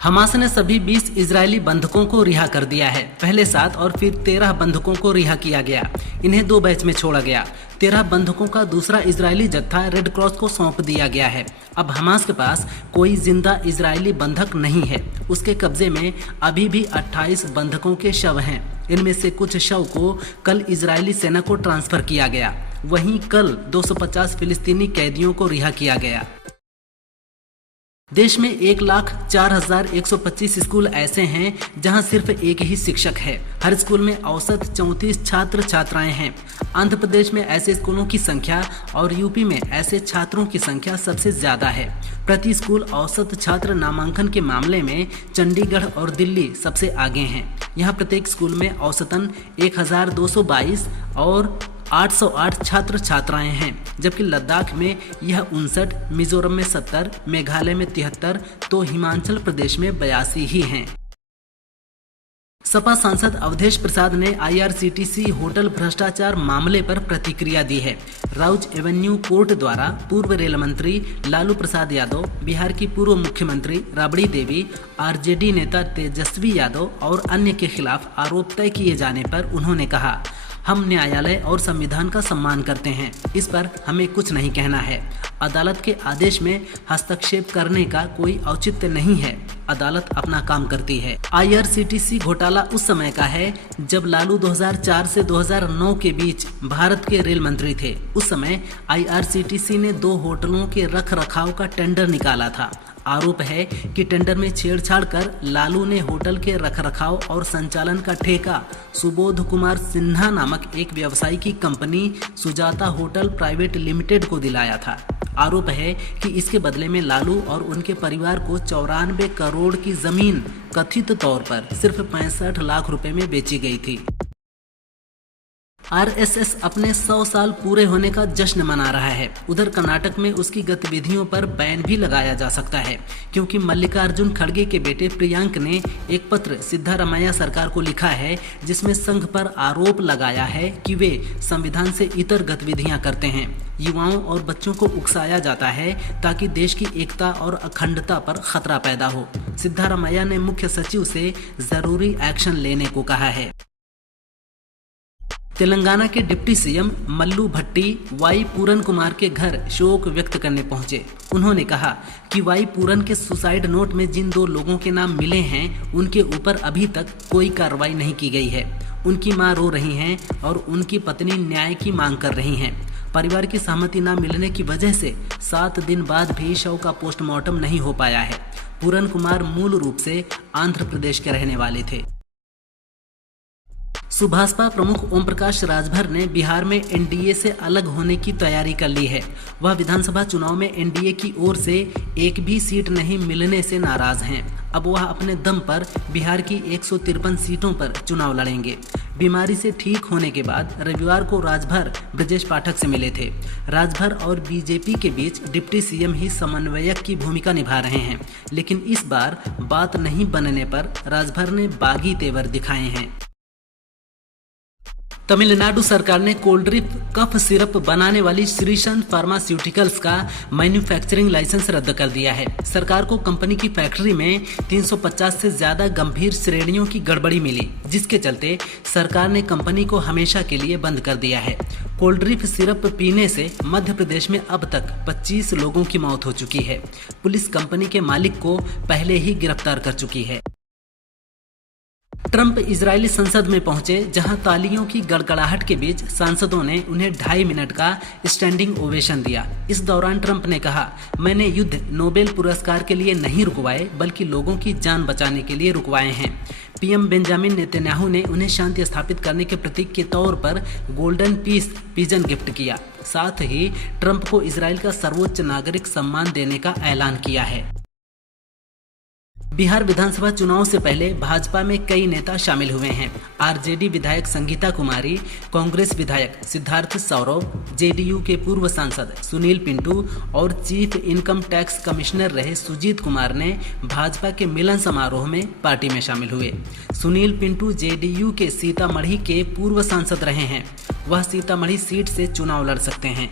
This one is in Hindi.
हमास ने सभी 20 इजरायली बंधकों को रिहा कर दिया है। पहले 7 और फिर 13 बंधकों को रिहा किया गया। इन्हें 2 बैच में छोड़ा गया। 13 बंधकों का दूसरा इजरायली जत्था रेड क्रॉस को सौंप दिया गया है। अब हमास के पास कोई जिंदा इजरायली बंधक नहीं है। उसके कब्जे में अभी भी 28 बंधकों के शव हैं। इनमें से कुछ शव को कल इजरायली सेना को ट्रांसफर किया गया। वहीं कल 250 फिलिस्तीनी कैदियों को रिहा किया गया। देश में 1,04,125 स्कूल ऐसे हैं जहां सिर्फ एक ही शिक्षक है। हर स्कूल में औसत 34 छात्र छात्राएं हैं। आंध्र प्रदेश में ऐसे स्कूलों की संख्या और यूपी में ऐसे छात्रों की संख्या सबसे ज्यादा है। प्रति स्कूल औसत छात्र नामांकन के मामले में चंडीगढ़ और दिल्ली सबसे आगे हैं। यहाँ प्रत्येक स्कूल में औसतन 1,222 और 808 छात्र छात्राएं हैं, जबकि लद्दाख में यह 59, मिजोरम में 70, मेघालय में 73 तो हिमाचल प्रदेश में 82 ही हैं। सपा सांसद अवधेश प्रसाद ने IRCTC होटल भ्रष्टाचार मामले पर प्रतिक्रिया दी है। राउज एवेन्यू कोर्ट द्वारा पूर्व रेल मंत्री लालू प्रसाद यादव, बिहार की पूर्व मुख्यमंत्री राबड़ी देवी, RJD नेता तेजस्वी यादव और अन्य के खिलाफ आरोप तय किए जाने पर उन्होंने कहा, हम न्यायालय और संविधान का सम्मान करते हैं। इस पर हमें कुछ नहीं कहना है। अदालत के आदेश में हस्तक्षेप करने का कोई औचित्य नहीं है। अदालत अपना काम करती है। IRCTC घोटाला उस समय का है जब लालू 2004 से 2009 के बीच भारत के रेल मंत्री थे। उस समय IRCTC ने 2 होटलों के रख रखाव का टेंडर निकाला था। आरोप है कि टेंडर में छेड़छाड़ कर लालू ने होटल के रखरखाव और संचालन का ठेका सुबोध कुमार सिन्हा नामक एक व्यवसायी की company Sujata hotel private limited को दिलाया था। आरोप है कि इसके बदले में लालू और उनके परिवार को 94 करोड़ की जमीन कथित तौर पर सिर्फ 65 लाख रुपए में बेची गई थी। RSS अपने 100 साल पूरे होने का जश्न मना रहा है। उधर कर्नाटक में उसकी गतिविधियों पर बैन भी लगाया जा सकता है, क्योंकि मल्लिकार्जुन खड़गे के बेटे प्रियांक ने एक पत्र सिद्धारमैया सरकार को लिखा है, जिसमें संघ पर आरोप लगाया है कि वे संविधान से इतर गतिविधियां करते हैं। युवाओं और बच्चों को उकसाया जाता है ताकि देश की एकता और अखंडता पर खतरा पैदा हो। सिद्धारमैया ने मुख्य सचिव से जरूरी एक्शन लेने को कहा है। तेलंगाना के डिप्टी CM मल्लू भट्टी वाई पूरन कुमार के घर शोक व्यक्त करने पहुंचे। उन्होंने कहा कि वाई पूरन के सुसाइड नोट में जिन 2 लोगों के नाम मिले हैं, उनके ऊपर अभी तक कोई कार्रवाई नहीं की गई है। उनकी मां रो रही हैं और उनकी पत्नी न्याय की मांग कर रही हैं। परिवार की सहमति न मिलने की वजह से 7 दिन बाद भी शव का पोस्टमार्टम नहीं हो पाया है। पूरन कुमार मूल रूप से आंध्र प्रदेश के रहने वाले थे। सुभाषपा प्रमुख ओम प्रकाश राजभर ने बिहार में NDA से अलग होने की तैयारी कर ली है। वह विधानसभा चुनाव में NDA की ओर से एक भी सीट नहीं मिलने से नाराज हैं। अब वह अपने दम पर बिहार की 153 सीटों पर चुनाव लड़ेंगे। बीमारी से ठीक होने के बाद रविवार को राजभर ब्रजेश पाठक से मिले थे। राजभर और BJP के बीच डिप्टी CM ही समन्वयक की भूमिका निभा रहे हैं, लेकिन इस बार बात नहीं बनने पर राजभर ने बागी तेवर दिखाए हैं। तमिलनाडु सरकार ने कोल्ड ड्रिप कफ सिरप बनाने वाली श्रीसन फार्मास्यूटिकल्स का मैन्युफैक्चरिंग लाइसेंस रद्द कर दिया है। सरकार को कंपनी की फैक्ट्री में 350 से ज्यादा गंभीर श्रेणियों की गड़बड़ी मिली, जिसके चलते सरकार ने कंपनी को हमेशा के लिए बंद कर दिया है। कोल्ड ड्रिप सिरप पीने से मध्य प्रदेश में अब तक 25 लोगों की मौत हो चुकी है। पुलिस कंपनी के मालिक को पहले ही गिरफ्तार कर चुकी है। ट्रंप इजरायली संसद में पहुंचे, जहां तालियों की गड़गड़ाहट के बीच सांसदों ने उन्हें 2.5 मिनट का स्टैंडिंग ओवेशन दिया। इस दौरान ट्रंप ने कहा, मैंने युद्ध नोबेल पुरस्कार के लिए नहीं रुकवाए, बल्कि लोगों की जान बचाने के लिए रुकवाए हैं। PM बेंजामिन नेतन्याहू ने उन्हें शांति स्थापित करने के प्रतीक के तौर पर गोल्डन पीस पिजन गिफ्ट किया। साथ ही ट्रंप को इजराइल का सर्वोच्च नागरिक सम्मान देने का ऐलान किया है। बिहार विधानसभा चुनाव से पहले भाजपा में कई नेता शामिल हुए हैं। RJD विधायक संगीता कुमारी, कांग्रेस विधायक सिद्धार्थ सौरभ, JDU के पूर्व सांसद सुनील पिंटू और चीफ इनकम टैक्स कमिश्नर रहे सुजीत कुमार ने भाजपा के मिलन समारोह में पार्टी में शामिल हुए। सुनील पिंटू JDU के सीतामढ़ी के पूर्व सांसद रहे हैं। वह सीतामढ़ी सीट से चुनाव लड़ सकते हैं।